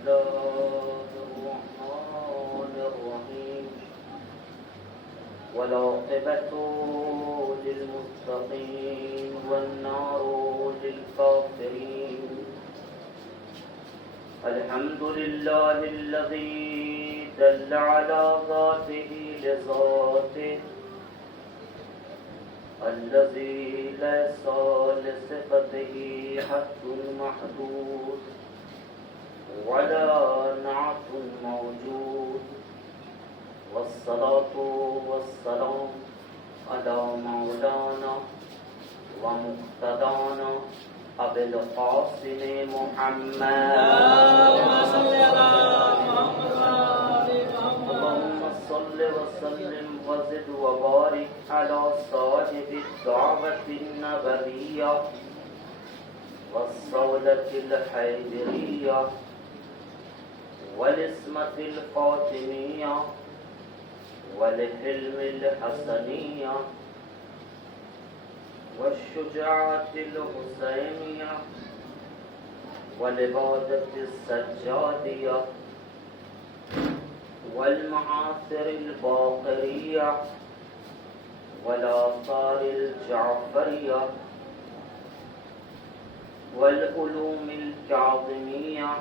الله الرحمن الرحيم والعاقبة للمتقين والنار للكافرين الحمد لله الذي دل على ذاته لذاته الذي ليس لصفته حد محدود ولا نعت موجود والصلاة والسلام على مولانا ومقتدانا أبي القاسم محمد اللهم صل وسلم وزد وبارك على صاحب الدعوة النبوية والصولة الحيدرية والاسمة الفاطمية والحلم الحسنية والشجاعة الحسينية والعبادة السجادية والمعاصر الباقرية والآثار الجعفرية والعلوم الكاظمية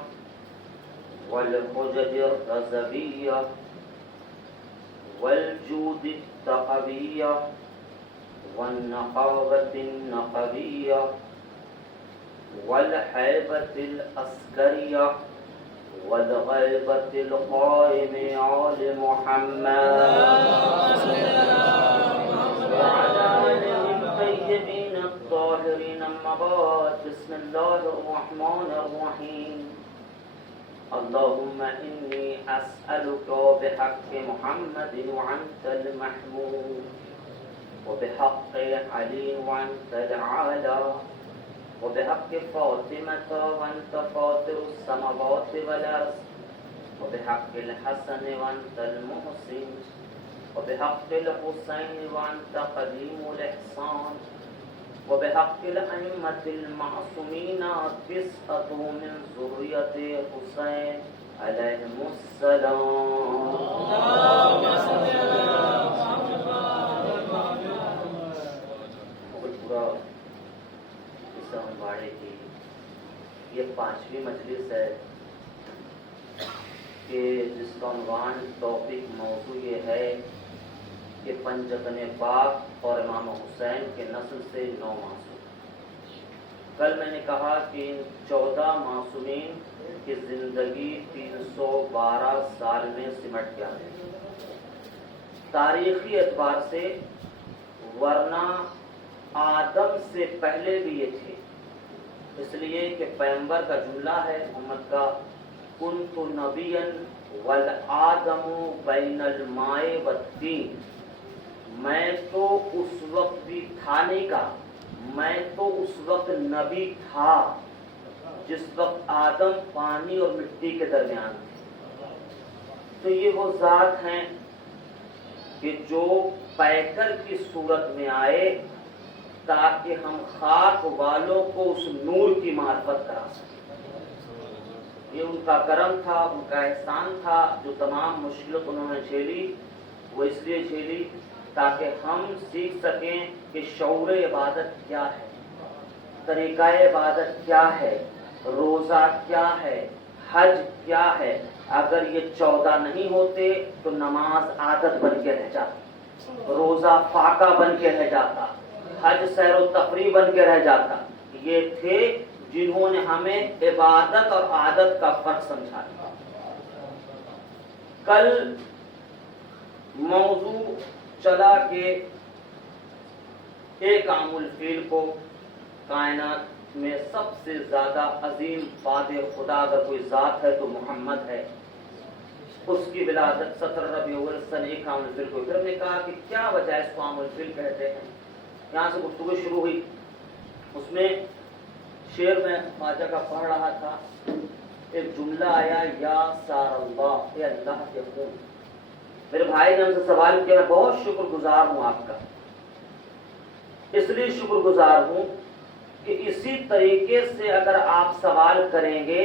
والحجج الرضوية والجود التقوية والنقاوة النقوية والحيبة العسكرية والغيبة القائم آل محمد وعلى آله الطيبين الطاهرين أما بعد بسم الله الرحمن الرحيم اللهم إني أسألك بحق محمد وأنت المحمود وبحق علي وأنت العالى وبحق فاطمة وأنت فاطر السماوات والأرض وبحق الحسن وأنت المحسن وبحق الحسين وأنت قديم الإحسان وبحق الأئمة المعصومين تسعة من ذرية حسين عليهم السلام اللهم صل على محمد واڑے کی یہ 5ویں مجلس ہے کہ جس کا عنوان ٹاپک موضوع یہ ہے کہ پنجتن پاک اور امام حسین کے نسل سے 9 معصوم. کل میں نے کہا کہ ان 14 معصومین کی زندگی 312 سال میں سمٹ گیا ہے تاریخی اعتبار سے، ورنہ آدم سے پہلے بھی یہ تھے، اس لیے کہ پیغمبر کا جملہ ہے محمد کا کنت نبیا والآدم بین الماء والطین، میں تو اس وقت بھی تھا نہیں کہا، میں تو اس وقت نبی تھا جس وقت آدم پانی اور مٹی کے درمیان تھے. تو یہ وہ ذات ہیں کہ جو پیکر کی صورت میں آئے تاکہ ہم خاک والوں کو اس نور کی معرفت کرا سکیں. یہ ان کا کرم تھا، ان کا احسان تھا. جو تمام مشکلات انہوں نے جھیلی وہ اس لیے جھیلی تاکہ ہم سیکھ سکیں کہ شعور عبادت کیا ہے، طریقہ عبادت کیا ہے، روزہ کیا ہے، حج کیا ہے. اگر یہ 14 نہیں ہوتے تو نماز عادت بن کے رہ جاتی، روزہ فاقہ بن کے رہ جاتا، حج سیر و تفریح بن کے رہ جاتا. یہ تھے جنہوں نے ہمیں عبادت اور عادت کا فرق سمجھایا. کل موضوع چلا کہ ایک عام الفیل کو کائنات میں سب سے زیادہ عظیم باد خدا اگر کوئی ذات ہے تو محمد ہے. اس کی ولادت 17 ربیع الاول سن 1 عام الفیل کو. پھر ہم نے کہا کہ کیا وجہ ہے اس کو عام الفیل کہتے ہیں. یہاں سے گفتگو شروع ہوئی. اس میں شعر میں خواجہ کا پڑھ رہا تھا، ایک جملہ آیا یا سار اللہ، اے اللہ کے خون. میرے بھائی نے ہم سے سوال کیا، میں بہت شکر گزار ہوں آپ کا. اس لیے شکر گزار ہوں کہ اسی طریقے سے اگر آپ سوال کریں گے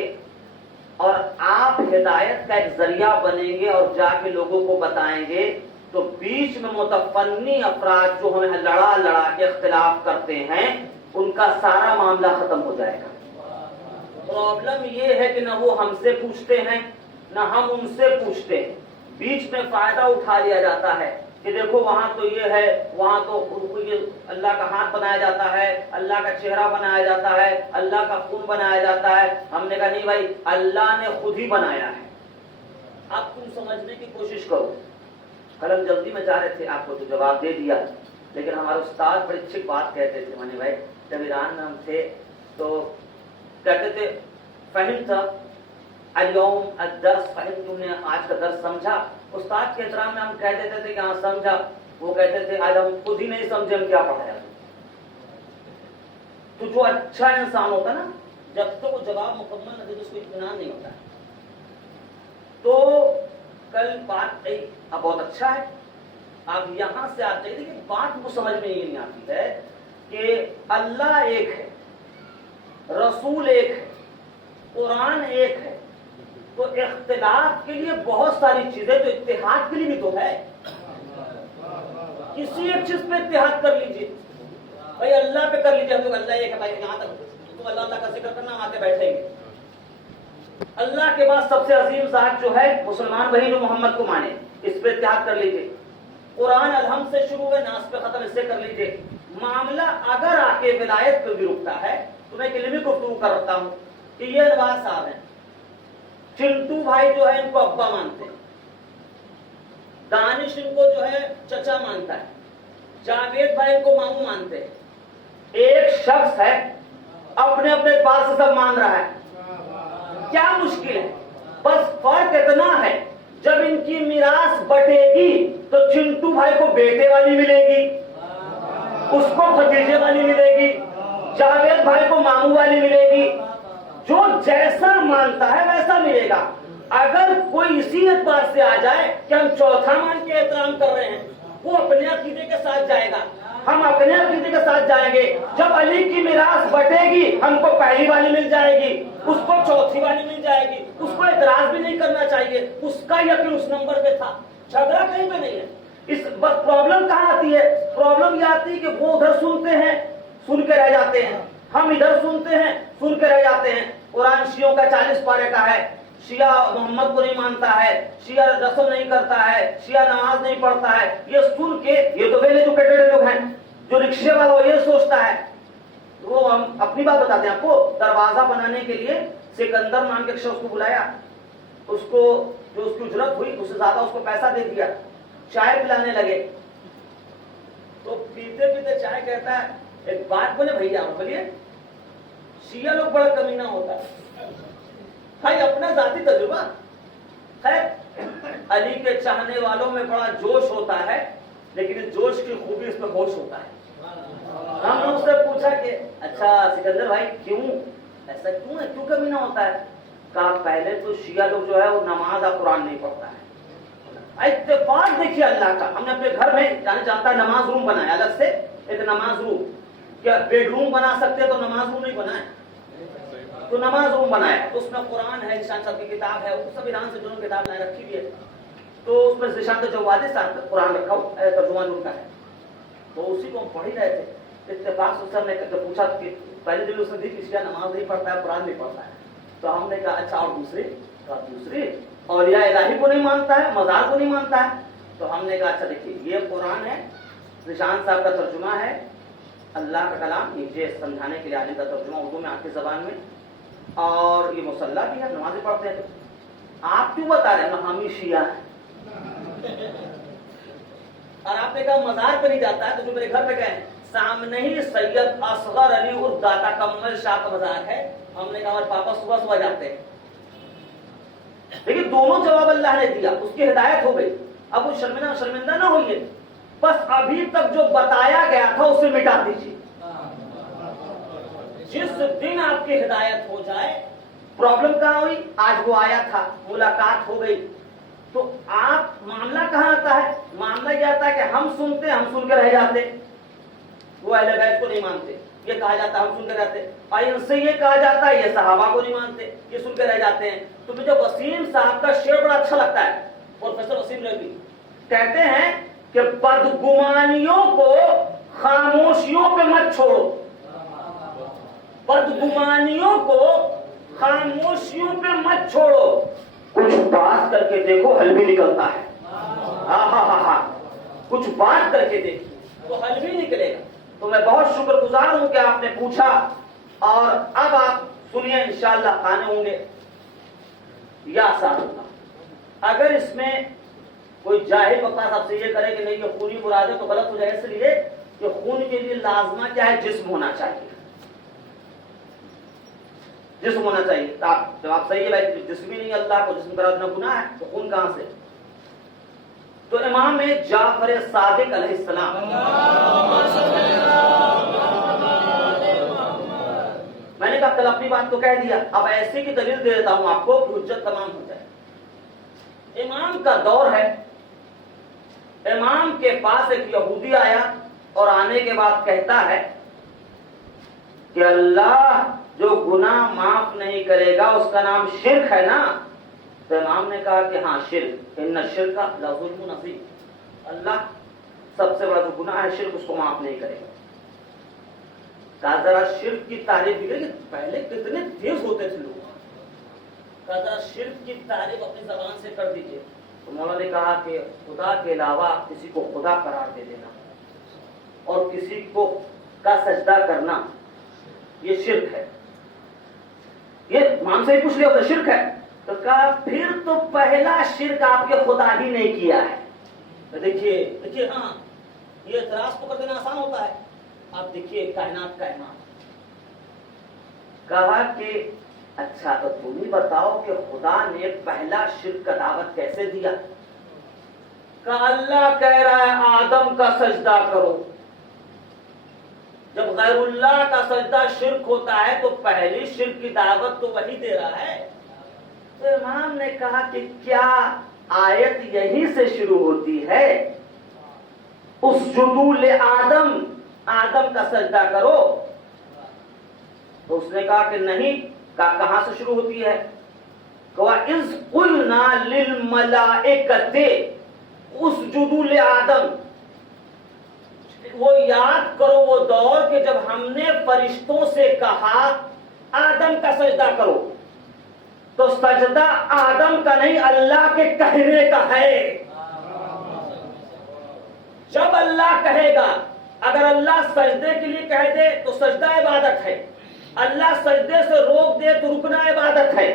اور آپ ہدایت کا ایک ذریعہ بنیں گے اور جا کے لوگوں کو بتائیں گے، تو بیچ میں متفنی افراد جو ہمیں لڑا لڑا کے اختلاف کرتے ہیں ان کا سارا معاملہ ختم ہو جائے گا۔ پرابلم یہ ہے کہ نہ وہ ہم سے پوچھتے ہیں نہ ہم ان سے پوچھتے ہیں، بیچ میں فائدہ اٹھا لیا جاتا ہے کہ دیکھو وہاں تو یہ ہے، وہاں تو ان کو یہ اللہ کا ہاتھ بنایا جاتا ہے، اللہ کا چہرہ بنایا جاتا ہے، اللہ کا خون بنایا جاتا ہے۔ ہم نے کہا نہیں بھائی، اللہ نے خود ہی بنایا ہے، اب تم سمجھنے کی کوشش کرو۔ کل ہم جلدی میں جا رہے تھے، آپ کو تو جواب دے دیا، لیکن ہمارے استاد بڑی اچھی بات کہتے تھے منی بھائی، جب ایران میں ہم تھے تو کہتے تھے فہم تھا اليوم الدرس، فہم تم نے آج کا درس سمجھا؟ استاد کے احترام میں ہم کہہ دیتے تھے کہ ہاں سمجھا، وہ کہتے تھے آج ہم خود ہی نہیں سمجھے ہم کیا پڑھایا۔ تو جو اچھا انسان ہوتا نا، جب تک وہ جواب مکمل نہ دے تو اس کو اطمینان نہیں ہوتا ہے۔ تو کل بات گئی، اب بہت اچھا ہے، اب یہاں سے آپ دیکھیں کہ بات کو سمجھ میں یہ نہیں آتی ہے کہ اللہ ایک ہے، رسول ایک ہے، قرآن ایک ہے، تو اختلاف کے لیے بہت ساری چیزیں، تو اتحاد کے لیے بھی تو ہے، کسی ایک چیز پہ اتحاد کر لیجیے بھائی، اللہ پہ کر لیجیے، ہم لوگ اللہ ایک ہے بھائی، یہاں تک تم اللہ اللہ کا ذکر کرنا، ہم آ کے بیٹھیں گے۔ اللہ کے بعد سب سے عظیم ذات جو ہے، مسلمان وہی جو محمد کو مانے، اس پہ اتحاد کر لیجیے۔ قرآن الحمد سے شروع ہے، ناس پہ ختم، اس سے کر لیجیے۔ معاملہ اگر آ کے ولایت پہ بھی رکتا ہے تو میں ایک علمی گفتگو کرتا ہوں کہ یہ نواز صاحب ہیں، چنٹو بھائی جو ہے ان کو ابا مانتے ہیں، دانش ان کو جو ہے چچا مانتا ہے، جاوید بھائی ان کو ماموں مانتے ہیں۔ ایک شخص ہے اپنے اپنے اعتبار سے سب مان رہا ہے، کیا مشکل ہے؟ بس فرق اتنا ہے جب ان کی میراث بٹے گی تو چنٹو بھائی کو بیٹے والی ملے گی، اس کو بھتیجے والی ملے گی، جاوید بھائی کو ماموں والی ملے گی، جو جیسا مانتا ہے ویسا ملے گا۔ اگر کوئی اسی اعتبار سے آ جائے کہ ہم چوتھا مان کے احترام کر رہے ہیں، وہ اپنے عقیدے کے ساتھ جائے گا، ہم اپنے عقیدے کے ساتھ جائیں گے۔ جب علی کی میراث بٹے گی ہم کو پہلی والی مل جائے گی، اس کو چوتھی والی مل جائے گی، اس کو اعتراض بھی نہیں کرنا چاہیے، اس کا یقین اس نمبر پہ تھا، جھگڑا کہیں پہ نہیں ہے۔ بس پرابلم کہاں آتی ہے؟ پرابلم یہ آتی ہے کہ وہ ادھر سنتے ہیں، سن کے رہ جاتے ہیں، ہم ادھر سنتے ہیں، سن کے رہ جاتے ہیں۔ قرآن شیعوں کا 40 پارے کا ہے، شیعہ محمد کو نہیں مانتا ہے، شیعہ رسم نہیں کرتا ہے، شیعہ نماز نہیں پڑھتا ہے، یہ سن کے یہ تو ویل ایجوکیٹڈ لوگ ہیں، جو رکشے والا وہ یہ سوچتا ہے۔ وہ ہم اپنی بات بتاتے ہیں آپ کو، دروازہ بنانے کے لیے سکندر نام کے ایک شخص کو بلایا، اس کو جو اس کی اجرت ہوئی اس سے زیادہ اس کو پیسہ دے دیا، چائے پلانے لگے، تو پیتے پیتے چائے کہتا ہے ایک بات بولے بھیا، بولیے، شیعہ لوگ بڑا کمینہ ہوتا ہے بھائی، اپنا ذاتی تجربہ ہے، علی کے چاہنے والوں میں بڑا جوش ہوتا ہے، لیکن اس جوش کی خوبی اس میں ہوش ہوتا ہے۔ ہم نے اس سے پوچھا کہ اچھا سکندر بھائی کیوں ایسا کیوں ہے، کیوں کمینہ ہوتا ہے؟ کہا پہلے تو شیعہ لوگ جو ہے وہ نماز اور قرآن نہیں پڑھتا ہے۔ اتفاق دیکھیے اللہ کا، ہم نے اپنے گھر میں جانتا ہے نماز روم بنایا الگ سے، ایک نماز روم، کیا بیڈ روم بنا سکتے تو نماز روم نہیں بنائے؟ تو نماز روم بنایا، اس میں قرآن ہے، نشان صاحب کی کتاب ہے، سب ایران سے جو کتاب لائے رکھی ہوئی ہے، تو اس میں نشان جوادی صاحب قرآن رکھا ہوا ترجمہ ان کا ہے، تو اسی کو ہم پڑھ ہی رہے تھے۔ اتفاق سے سر نے پوچھا کہ پہلے دن اس نے دیکھی شیعہ نماز نہیں پڑھتا ہے، قرآن نہیں پڑھتا ہے، تو ہم نے کہا اچھا اور دوسری؟ کہا دوسری اولیاء الہی کو نہیں مانتا ہے، مزار کو نہیں مانتا ہے، تو ہم نے کہا اچھا دیکھیے یہ قرآن ہے، نشان صاحب کا ترجمہ ہے، اللہ کا کلام، نیچے سمجھانے کے لیے عالم کا ترجمہ اردو میں آپ کی زبان میں، اور یہ مصلی بھی ہے، نمازیں پڑھتے ہیں، تو آپ کیوں بتا رہے ہیں ہم ہی شیعہ ہیں؟ اور آپ نے کہا مزار پہ نہیں جاتا ہے، تو جو میرے گھر پہ گئے سامنے ہی سید اصغر علی اور داتا کمل شاہ کا مزار ہے، ہم نے کہا ہمارے پاپا صبح صبح جاتے ہیں۔ لیکن دونوں جواب اللہ نے دیا، اس کی ہدایت ہو گئی، اب وہ شرمندہ نہ ہوئیے، بس ابھی تک جو بتایا گیا تھا اسے مٹا دیجیے۔ جس دن آپ کی ہدایت ہو جائے، پرابلم کہاں ہوئی؟ آج وہ آیا تھا، ملاقات ہو گئی، تو آپ معاملہ کہاں آتا ہے؟ معاملہ یہ آتا ہے کہ ہم سنتے، ہم سن کے رہ جاتے، وہ اہل بیت کو نہیں مانتے، یہ کہا جاتا ہے ہم سن کے رہتے ہیں، اور ان سے یہ کہا جاتا ہے یہ صحابہ کو نہیں مانتے، یہ سن کے رہ جاتے ہیں۔ تو مجھے وسیم صاحب کا شعر بڑا اچھا لگتا ہے، پروفیسر وسیم ریڈی کہتے ہیں کہ بدگمانیوں کو خاموشیوں پہ مت چھوڑو، بدگمانیوں کو خاموشیوں پہ مت چھوڑو، کچھ بات کر کے دیکھو حل بھی نکلتا ہے۔ ہاں کچھ بات کر کے دیکھو تو حل بھی نکلے گا۔ تو میں بہت شکر گزار ہوں کہ آپ نے پوچھا، اور اب آپ سنیے انشاءاللہ کھانے ہوں گے یا ساتھ اللہ۔ اگر اس میں کوئی جاہل بکواس آپ سے یہ کرے کہ نہیں یہ خونی مراد ہے تو غلط ہو جائے، اس لیے کہ خون کے لیے لازمہ کیا ہے؟ جسم ہونا چاہیے، جسم ہونا چاہیے۔ جب آپ صحیح ہے بھائی جسم ہی نہیں اللہ کو جسم کرا دینا گناہ ہے تو خون کہاں سے؟ تو امام جعفر صادق علیہ السلام، میں نے کہا کل اپنی بات تو کہہ دیا، اب ایسے کی دلیل دے دیتا ہوں آپ کو کہ حجت تمام ہو جائے۔ امام کا دور ہے، امام کے پاس ایک یہودی آیا اور آنے کے بعد کہتا ہے کہ اللہ جو گناہ معاف نہیں کرے گا اس کا نام شرک ہے نا؟ تو امام نے کہا کہ ہاں شرک، ان الشرک لظلم عظیم، اللہ سب سے بڑا جو گناہ ہے شرک، اس کو معاف نہیں کرے گا۔ کہا ذرا شرک کی تعریف بھی کرے کہ پہلے کتنے تیز ہوتے تھے لوگ، کہا ذرا شرک کی تعریف اپنی زبان سے کر دیجئے۔ تو مولا نے کہا کہ خدا کے علاوہ کسی کو خدا قرار دے دینا اور کسی کو کا سجدہ کرنا یہ شرک ہے، یہ مان سے ہی پوچھ لیا ہوتا شرک ہے۔ تو کہا پھر تو پہلا شرک آپ کے خدا ہی نے کیا ہے۔ تو دیکھیے ہاں یہ اعتراض تو کر دینا آسان ہوتا ہے، آپ دیکھیے کائنات کا امام کہا کہ اچھا تو تم ہی بتاؤ کہ خدا نے پہلا شرک کا دعوت کیسے دیا؟ کہا اللہ کہہ رہا ہے آدم کا سجدہ کرو، جب غیر اللہ کا سجدہ شرک ہوتا ہے تو پہلی شرک کی دعوت تو وہی دے رہا ہے۔ تو امام نے کہا کہ کیا آیت یہیں سے شروع ہوتی ہے اسجدوا لآدم، آدم کا سجدہ کرو؟ تو اس نے کہا کہ نہیں، کہاں سے شروع ہوتی ہے؟ کہا اذ قلنا للملائکۃ اسجدوا لآدم، وہ یاد کرو وہ دور کہ جب ہم نے فرشتوں سے کہا آدم کا سجدہ کرو، تو سجدہ آدم کا نہیں اللہ کے کہنے کا ہے۔ جب اللہ کہے گا، اگر اللہ سجدے کے لیے کہہ دے تو سجدہ عبادت ہے، اللہ سجدے سے روک دے تو رکنا عبادت ہے،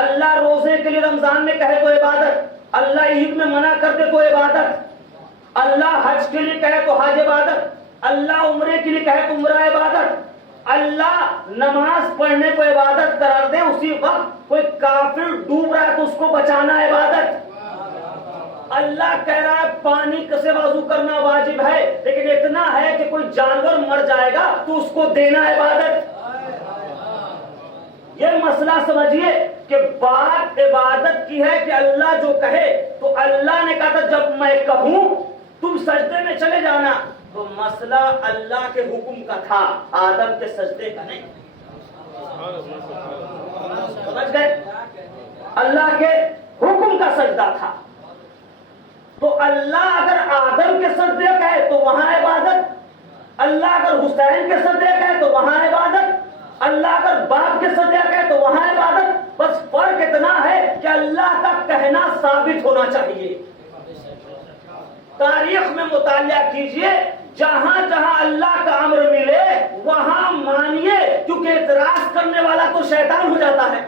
اللہ روزے کے لیے رمضان میں کہے تو عبادت، اللہ عید میں منع کر دے تو عبادت، اللہ حج کے لیے کہے تو حج عبادت، اللہ عمرے کے لیے کہے تو عمرہ عبادت، اللہ نماز پڑھنے کو عبادت قرار دے، اسی وقت کوئی کافر ڈوب رہا ہے تو اس کو بچانا عبادت، اللہ کہہ رہا ہے پانی سے وضو کرنا واجب ہے لیکن اتنا ہے کہ کوئی جانور مر جائے گا تو اس کو دینا عبادت۔ یہ مسئلہ سمجھیے کہ بات عبادت کی ہے کہ اللہ جو کہے، تو اللہ نے کہا تھا جب میں کہوں تم سجدے میں چلے جانا، تو مسئلہ اللہ کے حکم کا تھا، آدم کے سجدے کا نہیں۔ سمجھ گئے؟ اللہ کے حکم کا سجدہ تھا۔ تو اللہ اگر آدم کے سجدے کہے تو وہاں عبادت، اللہ اگر حسین کے سجدے کہے تو وہاں عبادت، اللہ اگر باپ کے سجدے کہے تو وہاں عبادت، بس فرق اتنا ہے کہ اللہ کا کہنا ثابت ہونا چاہیے۔ تاریخ میں مطالعہ کیجئے، جہاں جہاں اللہ کا امر ملے وہاں مانیے، کیونکہ اعتراض کرنے والا تو شیطان ہو جاتا ہے۔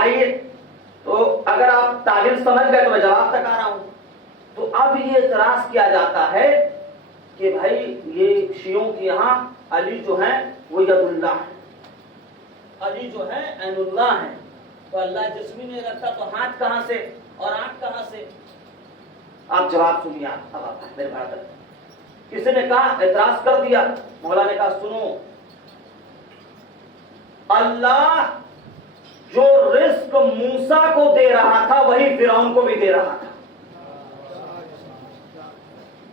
آئیے تو اگر آپ تعلیم سمجھ گئے تو میں جواب تک آ رہا ہوں۔ تو اب یہ اعتراض کیا جاتا ہے کہ بھائی یہ شیعوں کے یہاں علی جو ہیں وہ ید اللہ ہے، علی جو ہے عین اللہ ہے، تو اللہ جسمی نہیں رکھتا تو ہاتھ کہاں سے اور آنکھ کہاں سے؟ آپ جواب سنیے، اب آپ میرے بھائی تک کسی نے کہا اعتراض کر دیا، مولا نے کہا سنو، اللہ جو رزق موسیٰ کو دے رہا تھا وہی فرعون کو بھی دے رہا تھا۔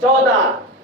14।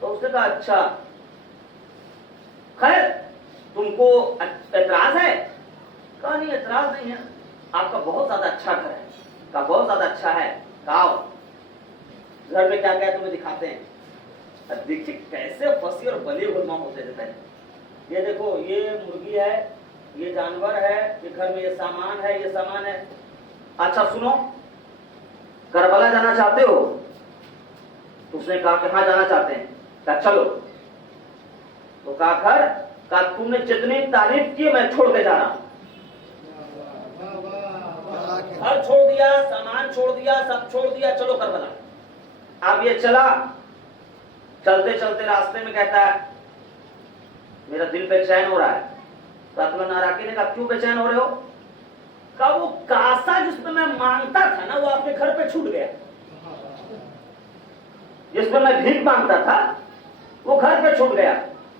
تو اس نے کہا اچھا خیر تم کو اعتراض ہے؟ کہا نہیں اعتراض نہیں ہے، آپ کا بہت زیادہ اچھا گھر ہے، کہا بہت زیادہ اچھا ہے، کہا گھر میں کیا کیا تمہیں دکھاتے ہیں۔ اب دیکھیے کیسے فصیح اور بلیغ علماء ہوتے تھے پہلے، یہ دیکھو یہ مرغی ہے، یہ جانور ہے، یہ گھر میں یہ سامان ہے، یہ سامان ہے۔ اچھا سنو کربلا جانا چاہتے ہو؟ تو اس نے کہا کہ ہاں جانا چاہتے ہیں۔ کہا چلو، تو کہا گھر، کہا تم نے جتنی تعریف کی میں چھوڑ کے جا رہا ہوں۔ گھر چھوڑ دیا، سامان چھوڑ دیا، سب چھوڑ دیا، چلو کربلا۔ اب یہ چلا، چلتے چلتے راستے میں کہتا ہے میرا دل بے چین ہو رہا ہے۔ تو عبداللہ ناراکی نے کہا کیوں بے چین ہو رہے ہو؟ کہا وہ کاسا جس میں میں مانگتا تھا نا وہ آپ کے گھر پہ چھوٹ گیا، جس میں میں بھیک مانگتا تھا وہ گھر پہ چھوٹ گیا۔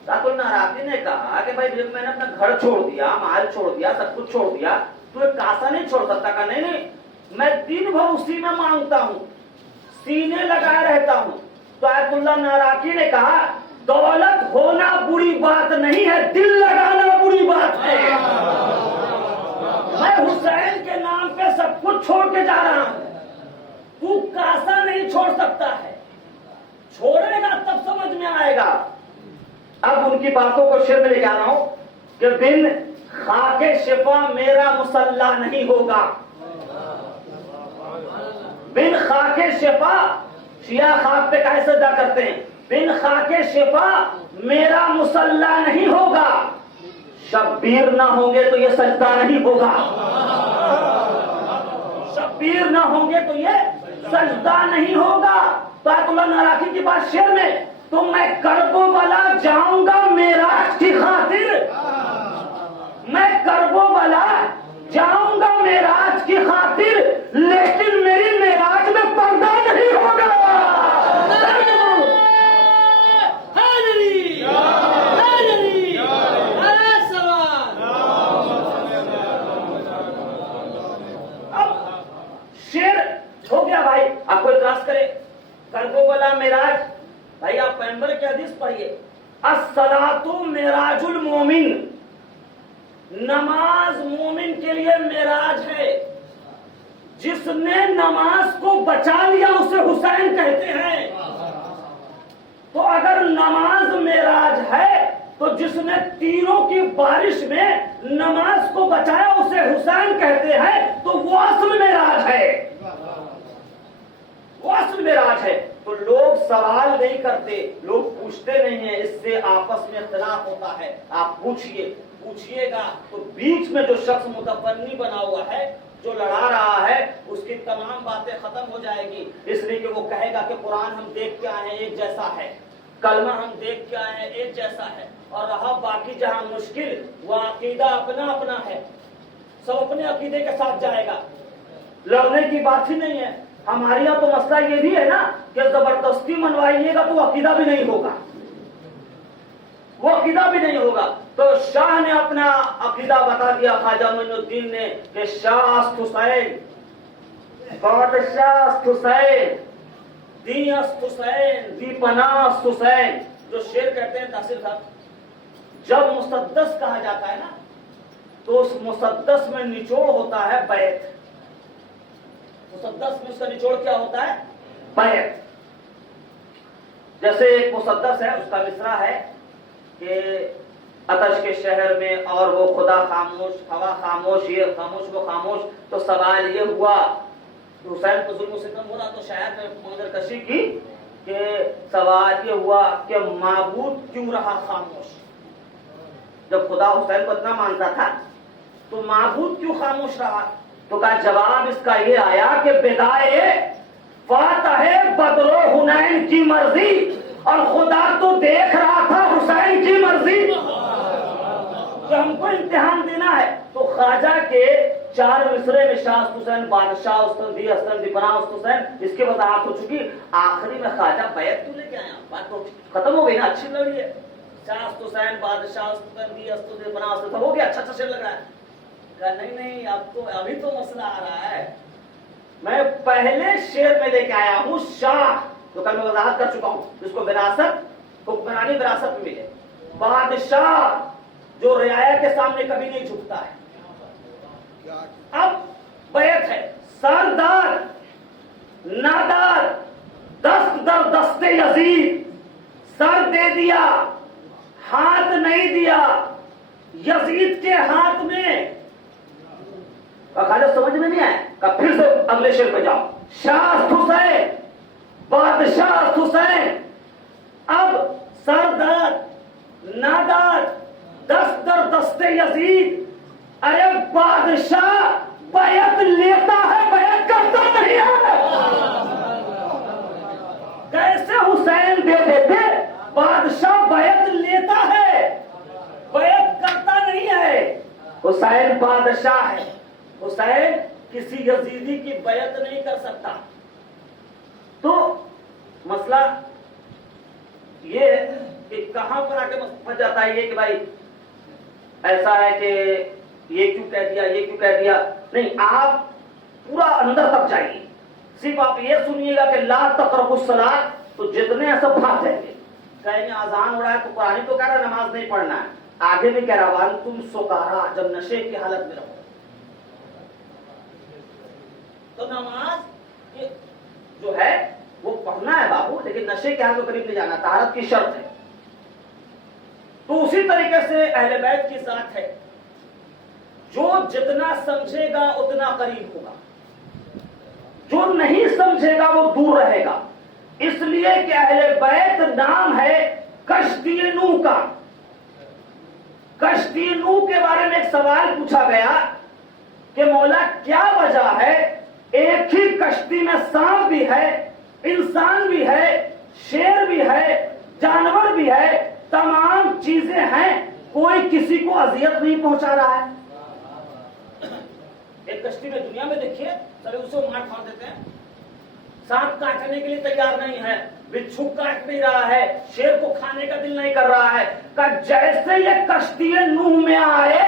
عبداللہ ناراکی نے کہا کہ بھائی جب میں نے اپنا گھر چھوڑ دیا، مال چھوڑ دیا، سب کچھ چھوڑ دیا، تو ایک کاسا نہیں چھوڑ سکتا؟ کہا نہیں نہیں، میں دن بھر اسی میں مانگتا ہوں، سینے لگائے رہتا ہوں۔ تو آیت اللہ ناراکی نے کہا دولت ہونا بری بات نہیں ہے، دل لگانا بری بات ہے۔ میں حسین کے نام پہ سب کچھ چھوڑ کے جا رہا ہوں، تو کاسا نہیں چھوڑ سکتا ہے، چھوڑے گا تب سمجھ میں آئے گا۔ اب ان کی باتوں کو شعر میں لے کے آ رہا ہوں کہ بن خاک شفا میرا مسلح نہیں ہوگا، بن خاک شفا، شیعہ خاک پہ کیسے سجدہ کرتے ہیں، بن خاک شفا میرا مسلح نہیں ہوگا، شبیر نہ ہوں گے تو یہ سجدہ نہیں ہوگا، شبیر نہ ہوں گے تو یہ سجدہ نہیں ہوگا۔ تو آیت اللہ ناراکی کی بات شعر میں، تو میں کرب و بلا جاؤں گا معراج کی خاطر، میں کرب و بلا جاؤں گا معراج کی خاطر، لیکن میری معراج میں پردہ نہیں ہوگا۔ اب شعر ہو گیا بھائی، آپ کو اعتراض کرے کرب و بلا معراج، بھائی آپ پیغمبر کی حدیث پڑھیے، الصلاۃ معراج المومن، نماز مومن کے لیے معراج ہے، جس نے نماز کو بچا لیا اسے حسین کہتے ہیں۔ تو اگر نماز معراج ہے تو جس نے تیروں کی بارش میں نماز کو بچایا اسے حسین کہتے ہیں، تو وہ اصل معراج ہے، وہ اصل معراج ہے۔ تو لوگ سوال نہیں کرتے، لوگ پوچھتے نہیں ہیں، اس سے آپس میں اختلاف ہوتا ہے۔ آپ پوچھئے گا تو بیچ میں جو شخص متفنی بنا ہوا ہے، جو لڑا رہا ہے، اس کی تمام باتیں ختم ہو جائے گی، اس لیے کہ وہ کہے گا کہ قرآن ہم دیکھ کے آئے ہیں ایک جیسا ہے، کلمہ ہم دیکھ کے آئے ہیں ایک جیسا ہے، اور رہا باقی جہاں مشکل وہ عقیدہ اپنا اپنا ہے، سب اپنے عقیدے کے ساتھ جائے گا، لڑنے کی بات ہی نہیں ہے۔ ہمارے یہاں تو مسئلہ یہ بھی ہے نا کہ زبردستی منوائیے گا تو وہ عقیدہ بھی نہیں ہوگا، وہ عقیدہ بھی نہیں ہوگا۔ تو شاہ نے اپنا عقیدہ بتا دیا، خواجہ معین الدین نے، کہ شاہ است حسین، بادشاہ است حسین، دی است حسین، دی پناہ است حسین۔ جو شعر کہتے ہیں تاثیر صاحب، جب مسدس کہا جاتا ہے نا تو اس مسدس میں نچوڑ ہوتا ہے بیت، مسدس میں اس کا نچوڑ کیا ہوتا ہے؟ بیت۔ جیسے ایک مسدس ہے، اس کا مصرع ہے کہ آتش کے شہر میں اور وہ خدا خاموش، ہوا خاموش، یہ خاموش وہ خاموش۔ تو سوال یہ ہوا کہ حسین کو ظلم و ستم ہو رہا، تو شاعر نے منظر کشی کی کہ سوال یہ ہوا کہ معبود کیوں رہا خاموش؟ جب خدا حسین کو اتنا مانتا تھا تو معبود کیوں خاموش رہا؟ تو کہا جواب اس کا یہ آیا کہ بدائے فاتح بدر و حنین کی مرضی، اور خدا تو دیکھ رہا تھا حسین کی مرضی کہ ہم کو امتحان دینا ہے۔ تو خواجہ کے 4 مصرے میں شاہ است حسین، بادشاہ استن، دی استن، دی پناہ است حسین، اس کی وضاحت ہو چکی۔ آخری میں خواجہ بیعت کیوں لے کے آیا؟ بات تو ختم ہو گئی نا، اچھی لگ رہی ہے، شاہ است حسین، بادشاہ استن، دی استن، دی پناہ است، ہو گیا، اچھا شعر لگ رہا ہے۔ کہا نہیں اب تو ابھی تو مسئلہ آ رہا ہے، میں پہلے شعر میں لے کے آیا ہوں شاہ، تو کل میں وضاحت کر چکا ہوں، جس کو وراثت حکمرانی وراثت میں ملے. بادشاہ جو رعایا کے سامنے کبھی نہیں جھکتا ہے. اب بیعت ہے. سردار نادار دست در دست یزید، سر دے دیا ہاتھ نہیں دیا. یزید کے ہاتھ میں خالد سمجھ میں نہیں آئے کہ پھر سے اگلے شعر پہ جاؤ. شاہ حسین بادشاہ حسین. اب سردار نادار دست در دست یزید. ارے بادشاہ بیعت لیتا ہے بیعت کرتا نہیں ہے. کیسے حسین دے دیتے؟ بادشاہ بیعت لیتا ہے بیعت کرتا نہیں ہے. حسین بادشاہ ہے. حسین کسی یزیدی کی بیعت نہیں کر سکتا. تو مسئلہ یہ کہ کہاں پر آ کے پھنس جاتا ہے یہ کہ بھائی ایسا ہے کہ یہ کیوں کہہ دیا یہ کیوں کہہ دیا. نہیں، آپ پورا اندر تک جائیے. صرف آپ یہ سنیے گا کہ لا تقربوا الصلاۃ تو جتنے سب بھاگ جائیں گے. کہیں گے اذان ہو رہا ہے تو قرآن تو کہہ رہا ہے نماز نہیں پڑھنا ہے. آگے بھی کہہ رہا وانتم سکارا، جب نشے کی حالت میں رہو. تو نماز جو ہے وہ پڑھنا ہے بابو، لیکن نشے کے حالت میں قریب نہیں جانا. طہارت کی شرط ہے. تو اسی طریقے سے اہل بیت کی ذات ہے. جو جتنا سمجھے گا اتنا قریب ہوگا، جو نہیں سمجھے گا وہ دور رہے گا. اس لیے کہ اہل بیت نام ہے کشتی نوح کا. کشتی نوح کے بارے میں ایک سوال پوچھا گیا کہ مولا کیا وجہ ہے ایک ہی کشتی میں سانپ بھی ہے، انسان بھی ہے، شیر بھی ہے، جانور بھی ہے، تمام چیزیں ہیں، کوئی کسی کو اذیت نہیں پہنچا رہا ہے. ایک کشتی میں دنیا میں دیکھیے سبھی اسے مار کھا دیتے ہیں. سانپ کاٹنے کے لیے تیار نہیں ہے، بچھو کاٹ نہیں رہا ہے، شیر کو کھانے کا دل نہیں کر رہا ہے. کہ جیسے یہ کشتی نوح میں آئے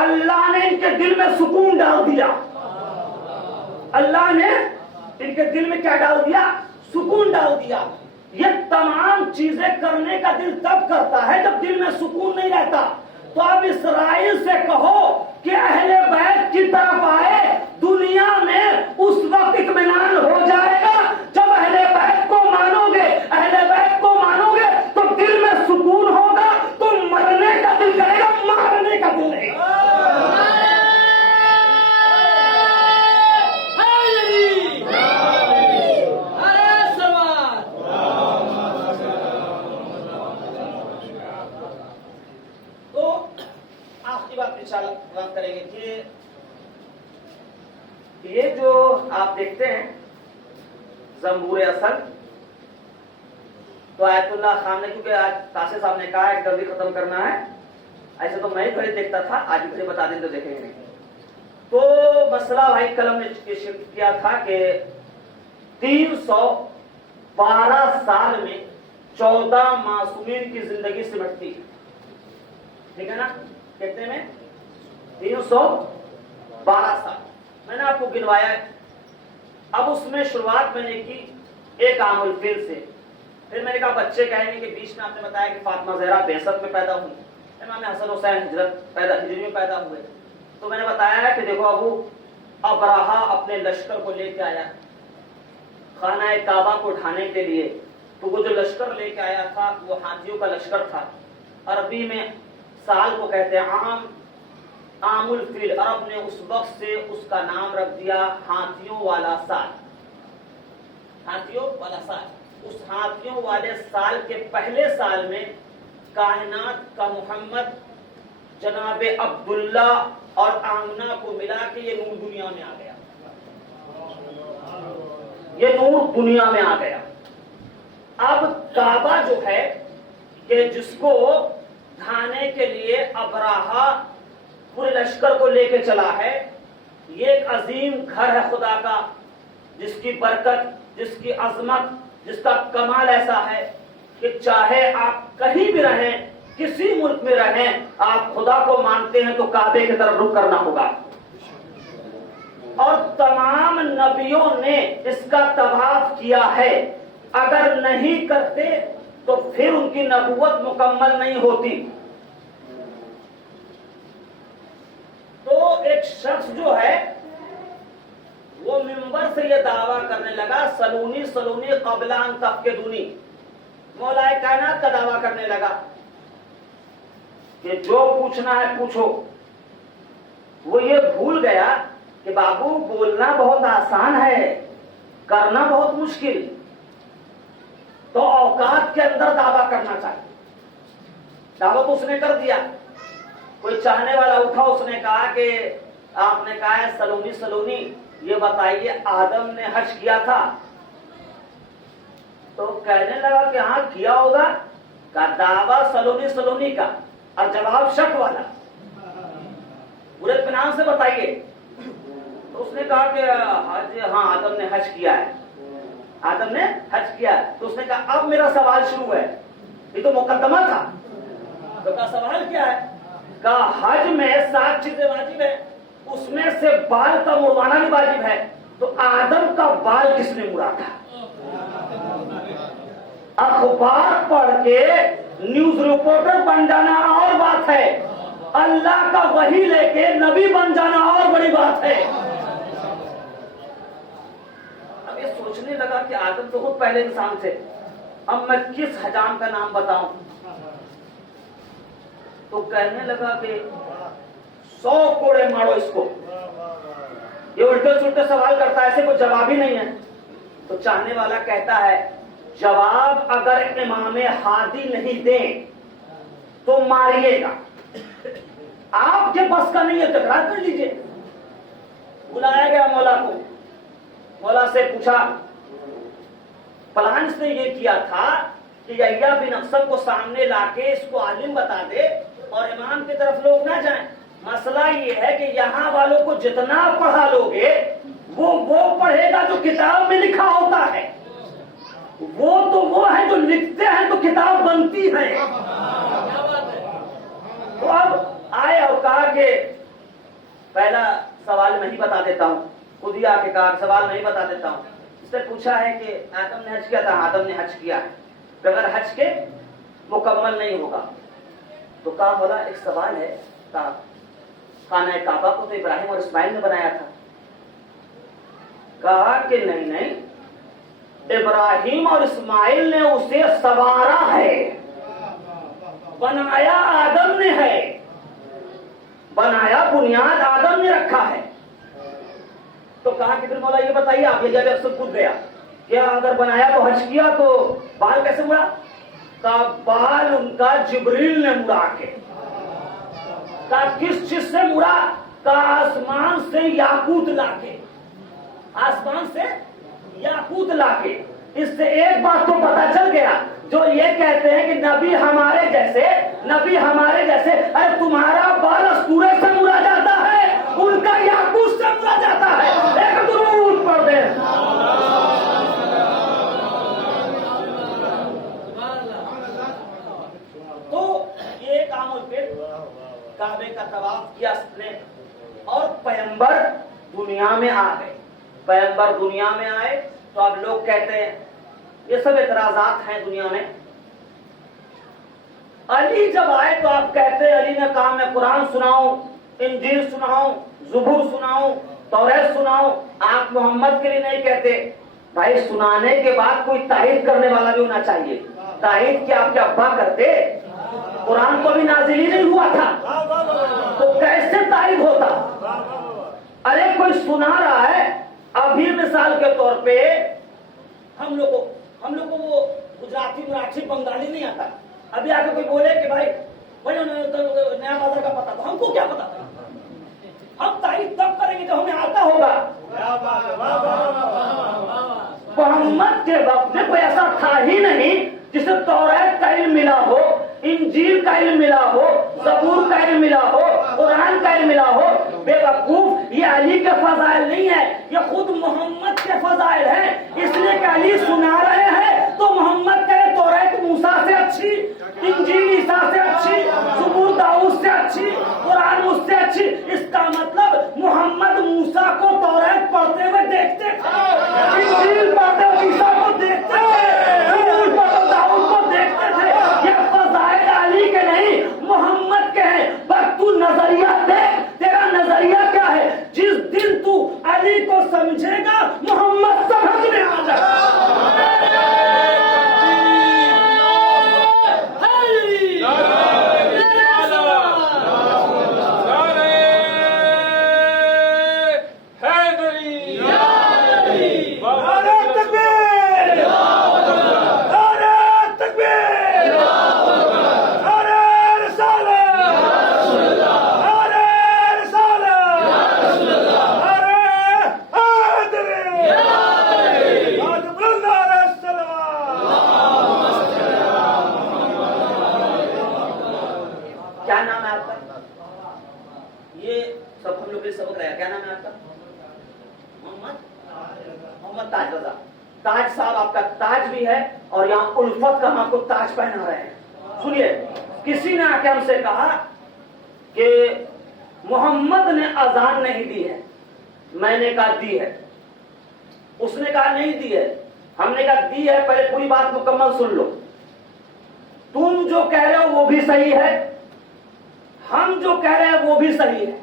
اللہ نے ان کے دل میں سکون ڈال دیا. اللہ نے ان کے دل میں کیا ڈال دیا؟ سکون ڈال دیا. یہ تمام چیزیں کرنے کا دل تب کرتا ہے جب دل میں سکون نہیں رہتا. تو اب اسرائیل سے کہو کہ اہل بیت کی طرف آئے، دنیا میں اس وقت اطمینان ہو جائے گا جب اہل بیت کو مانو گے. اہل بیت کو مانو گے تو دل میں سکون ہوگا. تو مرنے کا دل کرے گا، مارنے کا دل نہیں. بات کریں گے کہ یہ جو آپ دیکھتے ہیں زنبور اصل، تو آیت اللہ خان نے کیونکہ آج تاسے صاحب نے کہا ایک جلدی ختم کرنا ہے، ایسے تو میں ہی گھڑی دیکھتا تھا، آج گھڑی بتا دیں تو دیکھیں گے نہیں. تو مسئلہ بھائی قلم نے کیا تھا کہ 312 سال میں 14 معصومین کی زندگی سمٹتی ہے. ٹھیک ہے نا؟ کتنے میں؟ 312 سال. میں نے آپ کو گنوایا ہے. اب اس میں شروعات میں نے کی ایک عام الفیل سے. پھر میں نے کہا بچے کہیں گے کہ بیچ میں آپ نے بتایا کہ فاطمہ زہرا بعثت میں پیدا ہوئی، امام حسن حسین ہجری میں پیدا ہوئے. تو میں نے بتایا ہے کہ دیکھو ابو ابراہا اپنے لشکر کو لے کے آیا خانہ کعبہ کو اٹھانے کے لیے. تو وہ جو لشکر لے کے آیا تھا وہ ہاتھیوں کا لشکر تھا. عربی میں سال کو کہتے ہیں عام الفیل. عرب نے اس وقت سے اس کا نام رکھ دیا ہاتھیوں والا سال. ہاتھیوں والا سال. اس ہاتھیوں والے سال کے پہلے سال میں کائنات کا محمد جناب عبداللہ اور آمنہ کو ملا کے یہ نور دنیا میں آ گیا. یہ نور دنیا میں آ گیا. اب کعبہ جو ہے کہ جس کو ڈھانے کے لیے ابراہا پورے لشکر کو لے کے چلا ہے، یہ ایک عظیم گھر ہے خدا کا، جس کی برکت، جس کی عظمت، جس کا کمال ایسا ہے کہ چاہے آپ کہیں بھی رہیں، کسی ملک میں رہیں، آپ خدا کو مانتے ہیں تو کعبے کی طرف رخ کرنا ہوگا. اور تمام نبیوں نے اس کا طواف کیا ہے. اگر نہیں کرتے تو پھر ان کی نبوت مکمل نہیں ہوتی. تو ایک شخص جو ہے وہ منبر سے یہ دعویٰ کرنے لگا سلونی سلونی قبل ان تفقدونی، مولا کائنات کا دعویٰ کرنے لگا کہ جو پوچھنا ہے پوچھو. وہ یہ بھول گیا کہ بابو بولنا بہت آسان ہے، کرنا بہت مشکل. تو اوقات کے اندر دعویٰ کرنا چاہیے. دعویٰ تو اس نے کر دیا. کوئی چاہنے والا اٹھا، اس نے کہا کہ آپ نے کہا ہے سلونی سلونی، یہ بتائیے آدم نے حج کیا تھا؟ تو کہنے لگا کہ ہاں کیا ہوگا. کا دعویٰ سلونی سلونی کا اور جواب شک والا، پورے اطمینان سے بتائیے. تو اس نے کہا کہ حج، ہاں آدم نے حج کیا ہے، آدم نے حج کیا ہے. تو اس نے کہا اب میرا سوال شروع ہے، یہ تو مقدمہ تھا. تو کہا سوال کیا ہے؟ کہا حج میں 7 چیزیں واجب ہیں، اس میں سے بال کا مڑوانا بھی واجب ہے. تو آدم کا بال کس نے مڑا تھا؟ اخبار پڑھ کے نیوز رپورٹر بن جانا اور بات ہے، اللہ کا وحی لے کے نبی بن جانا اور بڑی بات ہے. اب یہ سوچنے لگا کہ آدم تو بہت پہلے انسان تھے، اب میں کس حجام کا نام بتاؤں؟ تو کہنے لگا کہ 100 کوڑے مارو اس کو، یہ الٹے سلٹے سوال کرتا ہے، ایسے کوئی جواب ہی نہیں ہے. تو چاہنے والا کہتا ہے جواب اگر امام ہادی نہیں دیں تو ماریے گا، آپ کے بس کا نہیں ہے، تکرار کر لیجیے. بلایا گیا مولا کو. مولا سے پوچھا، پلان اس نے یہ کیا تھا کہ یحییٰ بن اخصم کو سامنے لا کے اس کو عالم بتا دے اور امام کی طرف لوگ نہ جائیں. مسئلہ یہ ہے کہ یہاں والوں کو جتنا پڑھا لوگے وہ پڑھے گا جو کتاب میں لکھا ہوتا ہے. وہ ہے جو لکھتے ہیں تو کتاب بنتی ہے. تو اب آئے اور کہا کہ پہلا سوال میں ہی بتا دیتا ہوں. خود ہی آ کے کہا سوال نہیں بتا دیتا ہوں. اس نے پوچھا ہے کہ آدم نے حج کیا تھا؟ آدم نے حج کیا ہے. بغیر حج کے مکمل نہیں ہوگا. تو کہا مولا ایک سوال ہے، خانہ کعبہ کو تو ابراہیم اور اسماعیل نے بنایا تھا. کہا کہ نہیں، ابراہیم اور اسماعیل نے اسے سوارا ہے، بنایا آدم نے ہے، بنایا بنیاد آدم نے رکھا ہے. تو کہا کہ پھر مولا یہ بتائیے، آپ یہ جب اکثر پوچھ گیا کیا اگر بنایا تو حج کیا تو بال کیسے مڑا؟ کہا بال ان کا جبریل نے مڑا کے. کہا کس چیز سے مڑا؟ کہا آسمان سے یاقوت لا کے، آسمان سے یاقوت لا کے. اس سے ایک بات تو پتا چل گیا، جو یہ کہتے ہیں کہ نبی ہمارے جیسے، ارے تمہارا بال استورے سے مڑا جاتا ہے، ان کا یاقوت سے مڑا جاتا ہے. ایک درود پڑھ دیں. تو یہ کام پہ کعبے کا طواف کیا اس نے، اور پیغمبر دنیا میں آ گئے. پیغمبر دنیا میں آئے تو اب لوگ کہتے ہیں، یہ سب اعتراضات ہیں دنیا میں. علی جب آئے تو آپ کہتے ہیں علی نے کہا میں قرآن سناؤں، انجیل سناؤں، زبور سناؤں، توریت سناؤں. آپ محمد کے لیے نہیں کہتے. بھائی سنانے کے بعد کوئی تائید کرنے والا بھی ہونا چاہیے. تائید کیا آپ کے ابا کرتے؟ قرآن تو بھی نازل ہی نہیں ہوا تھا تو کیسے تائید ہوتا؟ ارے کوئی سنا رہا ہے، ابھی مثال کے طور پہ ہم لوگ کو وہ گجراتی مراٹھی بنگالی نہیں آتا. ابھی آگے کوئی بولے کہ بھائی نیا بازار کا پتا، تو ہم کو کیا پتا؟ ہم تائید تب کریں گے جب ہمیں آتا ہوگا. محمد کے وقت میں کوئی ایسا تھا ہی نہیں جسے توریت کا علم ملا ہو، انجیل کا علم ملا ہو، زبور کا علم ملا ہو، قرآن کا علم ملا ہو. بے وقوف، یہ علی کے فضائل نہیں ہے، یہ خود محمد کے فضائل ہیں. اس لیے کہ علی سنا رہے ہیں تو محمد کہے توریت موسیٰ سے اچھی، انجیل عیسیٰ سے اچھی، زبور داؤد سے اچھی، قرآن اس سے اچھی. اس کا مطلب محمد موسیٰ کو توریت پڑھتے ہوئے دیکھتے تھے، انجیل پڑھتے ہوئے عیسیٰ کو دیکھتے تھے، زبور پڑھتے داؤد کو دیکھتے یہ سب ہم لوگ کے سبق رہا. کیا نام ہے آپ کا؟ محمد تاج رضا. تاج صاحب آپ کا تاج بھی ہے اور یہاں الفت کا ہم آپ کو تاج پہنا رہے ہیں. سنیے, کسی نے آ کے ہم سے کہا کہ محمد نے اذان نہیں دی ہے. میں نے کہا دی ہے. اس نے کہا نہیں دی ہے. ہم نے کہا دی ہے. پہلے پوری بات مکمل سن لو. تم جو کہہ رہے ہو وہ بھی صحیح ہے, ہم جو کہہ رہے ہیں وہ بھی صحیح ہے.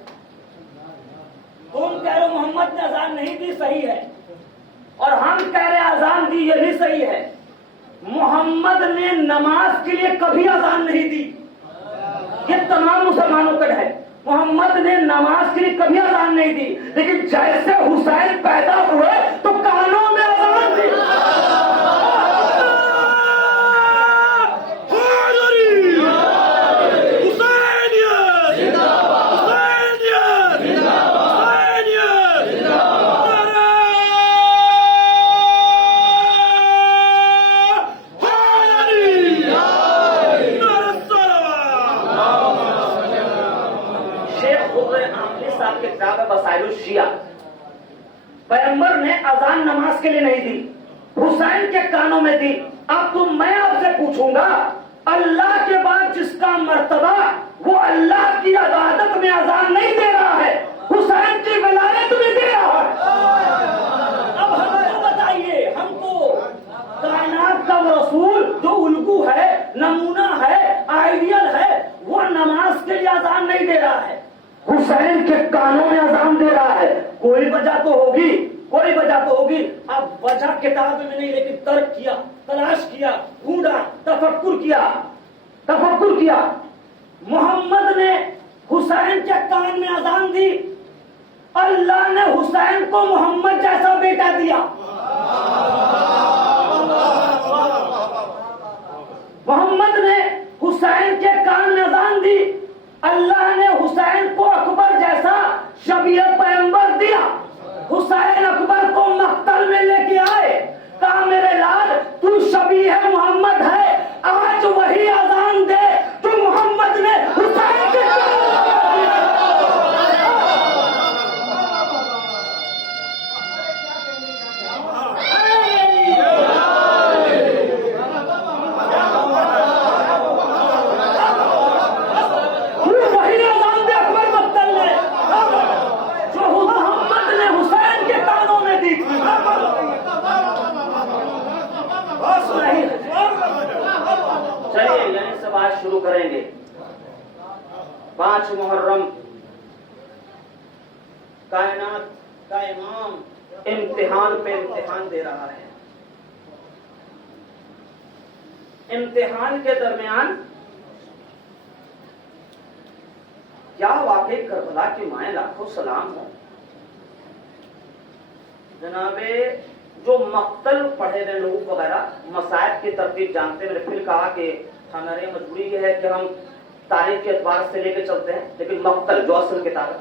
تم کہہ رہے ہو محمد نے اذان نہیں دی, صحیح ہے, اور ہم کہہ رہے ہیں اذان دی, یہ بھی صحیح ہے. محمد نے نماز کے لیے کبھی اذان نہیں دی. یہ تمام مسلمانوں کا ہے. محمد نے نماز کے لیے کبھی اذان نہیں دی, لیکن جیسے حسین پیدا ہوئے تو کانوں میں اذان دی. پیغمبر نے اذان نماز کے لیے نہیں دی, حسین کے کانوں میں دی. اب میں آپ سے پوچھوں گا, اللہ کے بعد جس کا مرتبہ وہ اللہ کی عبادت میں اذان نہیں دے رہا ہے, حسین کی ولایت میں دے رہا ہے. اب ہم کو بتائیے, ہم کو کائنات کا وہ رسول جو الگو ہے, نمونہ ہے, آئیڈیل ہے, وہ نماز کے لیے اذان نہیں دے رہا ہے, حسین کے کانوں میں اذان دے رہا ہے. کوئی وجہ تو ہوگی, کوئی وجہ تو ہوگی. اب وجہ کتاب میں نہیں, لیکن ترک کیا, تلاش کیا, ڈھونڈا, تفکر کیا. محمد نے حسین کے کان میں اذان دی, اللہ نے حسین کو محمد جیسا بیٹا دیا. محمد نے حسین کے کان میں اذان دی, اللہ نے حسین کو اکبر جیسا شبیہ پیغمبر دیا. حسین اکبر کو مقتل میں لے کے آئے, کہا میرے لال تو شبیہ محمد ہے, آج وہی اذان دے تو محمد نے حسین کے شروع کریں گے. 5 محرم کائنات کا امام امتحان پہ امتحان دے رہا ہے. امتحان کے درمیان کیا واقعی کربلا کی مائیں لاکھوں سلام ہو. جناب جو مقتل پڑھے ہوئے لوگ وغیرہ مصائب کی ترتیب جانتے ہیں, میں نے پھر کہا کہ ہماری مجبوری یہ ہے کہ ہم تاریخ کے اعتبار سے لے کے چلتے ہیں, لیکن مقتل جو اصل کتاب ہے.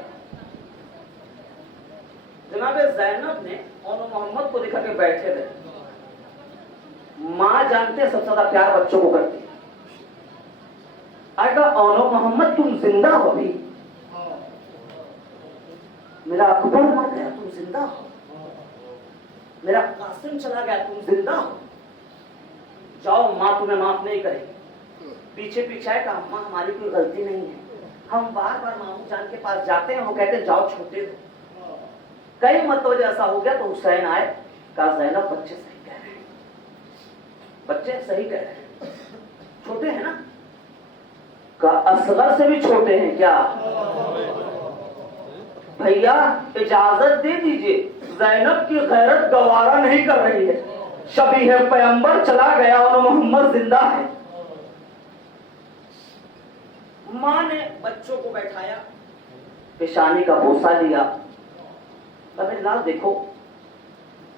جناب زینب نے اور محمد کو دکھا کے بیٹھے تھے. ماں جانتے ہیں سب سے زیادہ پیار بچوں کو کرتی ہے. اگر اونو محمد تم زندہ ہو بھی, میرا اکبر مر گیا تم زندہ ہو, میرا قاسم چلا گیا تم زندہ ہو, جاؤ ماں تمہیں معاف نہیں کرے گی. پیچھے پیچھے ہے کہ ماں ہماری کوئی غلطی نہیں ہے. ہم بار بار ماموں جان کے پاس جاتے ہیں, وہ کہتے ہیں جاؤ چھوٹے ہو. کئی مرتبہ ایسا ہو گیا تو حسین آئے, کہا زینب بچے صحیح کہہ رہے ہیں, بچے صحیح کہہ رہے ہیں, چھوٹے ہیں نا, کہا اصغر سے بھی چھوٹے ہیں کیا, بھیا اجازت دے دیجئے, زینب کی غیرت گوارا نہیں کر رہی ہے. شبیہ پیغمبر چلا گیا اور محمد زندہ ہے. ماں نے بچوں کو بیٹھایا, پیشانی کا بوسہ لیا. میرے لال دیکھو,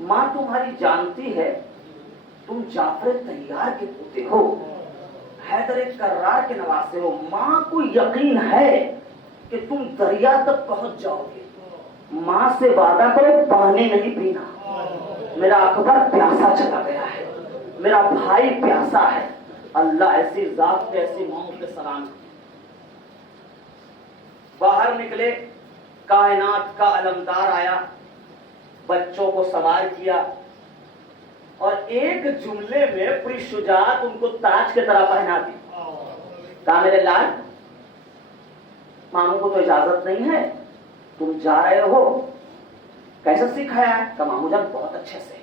ماں تمہاری جانتی ہے تم جعفر طیار کے پوتے ہو, حیدر کرار کے نواسے ہو. ماں کو یقین ہے کہ تم دریا تک پہنچ جاؤ گے. ماں سے وعدہ کرو پانی نہیں پینا. میرا اکبر پیاسا چلا گیا ہے, میرا بھائی پیاسا ہے. اللہ ایسی ذات پہ ایسی ماں پہ سلام. باہر نکلے, کائنات کا علمدار آیا، بچوں کو سوار کیا اور ایک جملے میں پوری شجاعت ان کو تاج کی طرح پہنا دی. کہا میرے لال ماموں کو تو اجازت نہیں ہے، تم جا رہے ہو، کیسے سکھایا ہے؟ کہا ماموں جان بہت اچھے سے.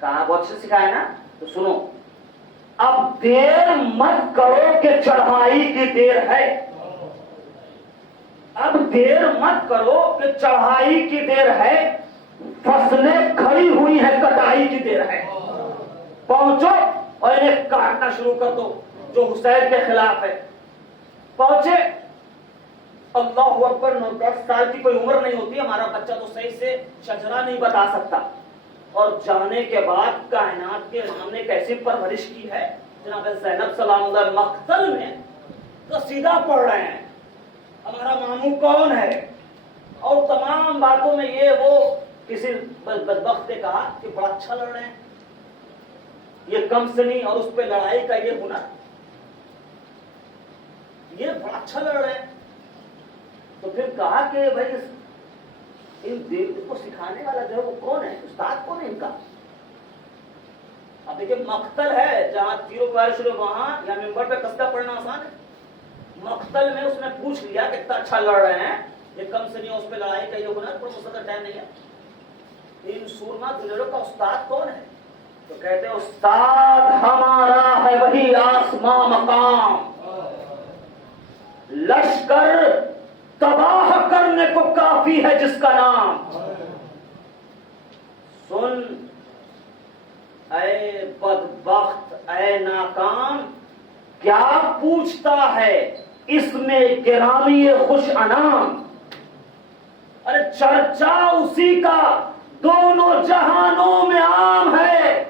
کہا بہت اچھے سکھایا نا، تو سنو اب دیر مت کرو کہ چڑھائی کی دیر ہے. اب دیر مت کرو کہ چڑھائی کی دیر ہے، فصلیں کھڑی ہوئی ہیں، کٹائی کی دیر ہے. پہنچو اور انہیں کاٹنا شروع کر دو جو حسین کے خلاف ہے. پہنچے، اللہ اکبر، 9-10 سال کی کوئی عمر نہیں ہوتی، ہمارا بچہ تو صحیح سے شجرا نہیں بتا سکتا. اور جانے کے بعد کائنات کے امام نے کیسی پرورش کی ہے. جناب زینب سلام اللہ مقتل میں قصیدہ پڑھ رہے ہیں، ہمارا ماموں کون ہے، اور تمام باتوں میں یہ وہ کسی بدبخت نے کہا کہ بڑا اچھا لڑ رہے ہیں، یہ کم سنی اور اس پہ لڑائی کا یہ ہنر، یہ بڑا اچھا لڑ رہے ہیں. تو پھر کہا کہ بھائی ان دیوتوں کو سکھانے والا جو ہے وہ کون ہے، استاد کون ہے ان کا. اب دیکھیں مقتل ہے، جہاں تیروں کے بارے شروع وہاں یا ممبر پہ قصیدہ پڑھنا آسان ہے. مقتل میں اس نے پوچھ لیا کہ اتنا اچھا لڑ رہے ہیں، یہ کم سنی اس پہ لڑائی کا یہ ہنر، پر اس کا ٹائم نہیں ہے. ان سورما دلوں کا استاد کون ہے؟ تو کہتے ہیں استاد ہمارا ہے وہی آسماں مقام، لشکر تباہ کرنے کو کافی ہے جس کا نام. سن اے بدبخت، اے ناکام، کیا پوچھتا ہے اس میں گرامی خوش انام. ارے چرچا اسی کا دونوں جہانوں میں عام ہے،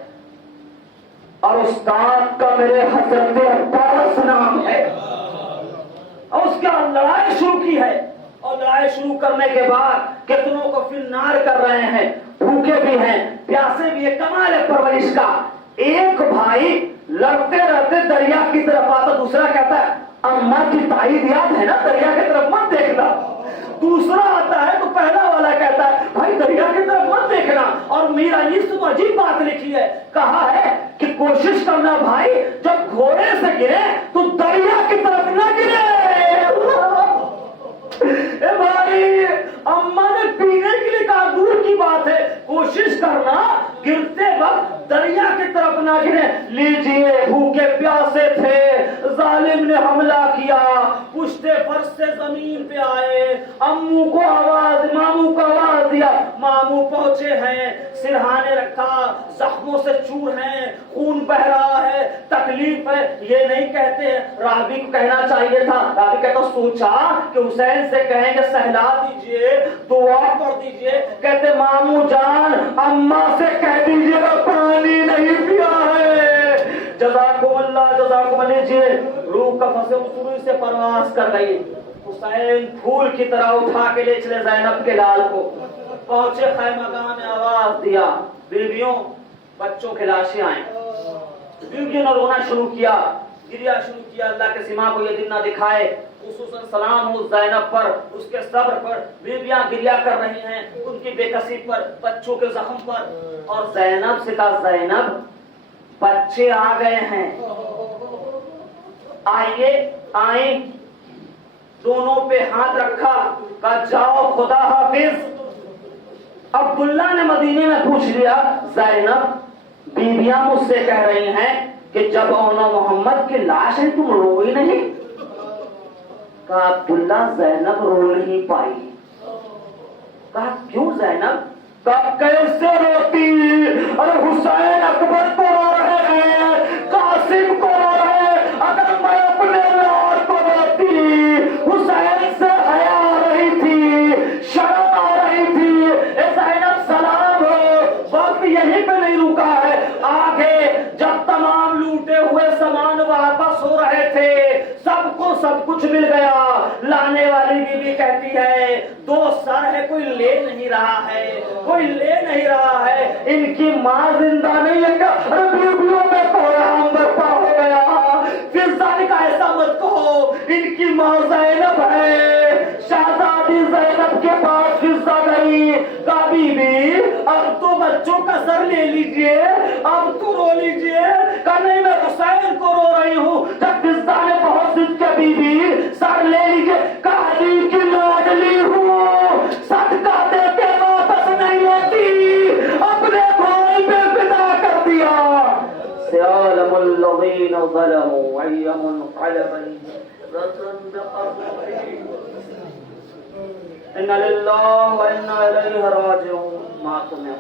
اور استاد کا میرے حضرت عباس نام ہے. اور اس کا لڑائی شروع کی ہے، اور لڑائی شروع کرنے کے بعد کتنوں کو پھر نار کر رہے ہیں، بھوکے بھی ہیں، پیاسے بھی ہیں. کمال ہے پرورش کا. ایک بھائی لڑتے لڑتے دریا کی طرف آتا، دوسرا کہتا ہے اماں کی تائید یاد ہے نا، دریا کی طرف مت دیکھنا. دوسرا آتا ہے تو پہلا والا کہتا ہے بھائی دریا کی طرف مت دیکھنا. اور میرا علی سے تو عجیب بات لکھی ہے، کہا ہے کہ کوشش کرنا بھائی جب گھوڑے سے گرے تو دریا کی طرف نہ گرے. اے بھائی اماں نے پینے کے لیے کہا، دور کی بات ہے، کوشش کرنا گرتے وقت دریا کی طرف نہ گرے. لیجئے بھوکے پیاسے تھے، ظالم نے حملہ کیا، پشتے فرش سے زمین پہ آئے، امو کو آواز، ماموں کو آواز دیا، ماموں پہنچے ہیں، سرہانے رکھا، زخموں سے چور ہیں، خون بہ رہا ہے، تکلیف ہے. یہ نہیں کہتے، راوی کو کہنا چاہیے تھا. راوی کہتا سوچا کہ حسین سے کہیں گے سہلا دیجئے، دعا پڑھ دیجئے. کہتے ماموں جان اماں سے کہہ دیجئے گا پانی نہیں پیا ہے. جزاکم اللہ، جزاکم اللہ. لیجئے روح کا فصل سوری سے پرواز کر گئی. حسین پھول کی طرح اٹھا کے لے چلے زینب کے لال کو. پہنچے خیمہ گاہ میں، آواز دیا، بیویوں بچوں کے لاشیں آئیں. بیویوں نے رونا شروع کیا، گریا شروع کیا. اللہ کے سما کو یہ دن نہ دکھائے. خصوصاً سلام ہو زینب پر، اس کے صبر پر. بیویاں گریا کر رہی ہیں ان کی بے کسی پر، بچوں کے زخم پر. اور زینب سے کہا زینب بچے آ گئے ہیں، آئیے. آئیں، دونوں پہ ہاتھ رکھا، کہا جاؤ خدا حافظ. عبداللہ نے مدینے میں پوچھ لیا زینب بیویاں مجھ سے کہہ رہی ہیں کہ جب اونا محمد کی لاش ہے تم روئی نہیں. کہا عبداللہ زینب رو نہیں پائی. کہا کیوں زینب؟ کہا کیسے روتی؟ ارے حسین اکبر کو رو رہے ہیں، قاسم کو رو رہے ہیں، اگر میں اپنے لال کو روتی. حسین سے حیا آ رہی تھی، شرم آ رہی تھی. اے زینب سلام ہو. وقت یہیں پہ نہیں رکا ہے، آگے جب تمام لوٹے ہوئے سامان واپس ہو رہے تھے، سب کو سب کچھ مل گیا. لانے والی بیوی کہتی ہے دو سر ہے، کوئی لے نہیں رہا ہے، کوئی لے نہیں رہا ہے. ان کی ماں زندہ نہیں ہے. بیویوں میں کوہرام برپا ہو گیا. پھر ذالک کا ایسا مت کہو، ان کی ماں زینب ہے. شہزادی زینب کے بچوں کا سر لے لیجئے، اب تو رو لیجئے۔ کہا نہیں میں حسین کو رو رہی ہوں۔ جب فضا نے بہت ضد کے بی بی سر لے لیجئے، کہا علی کی لاڈلی ہوں، صدقہ دے کے واپس نہیں لیتی، اپنے بھائی پہ فدا کر دیا۔ سيعلم الذين ظلموا أي منقلب إن لله وإنا إليه راجعون۔ ماں تمہیں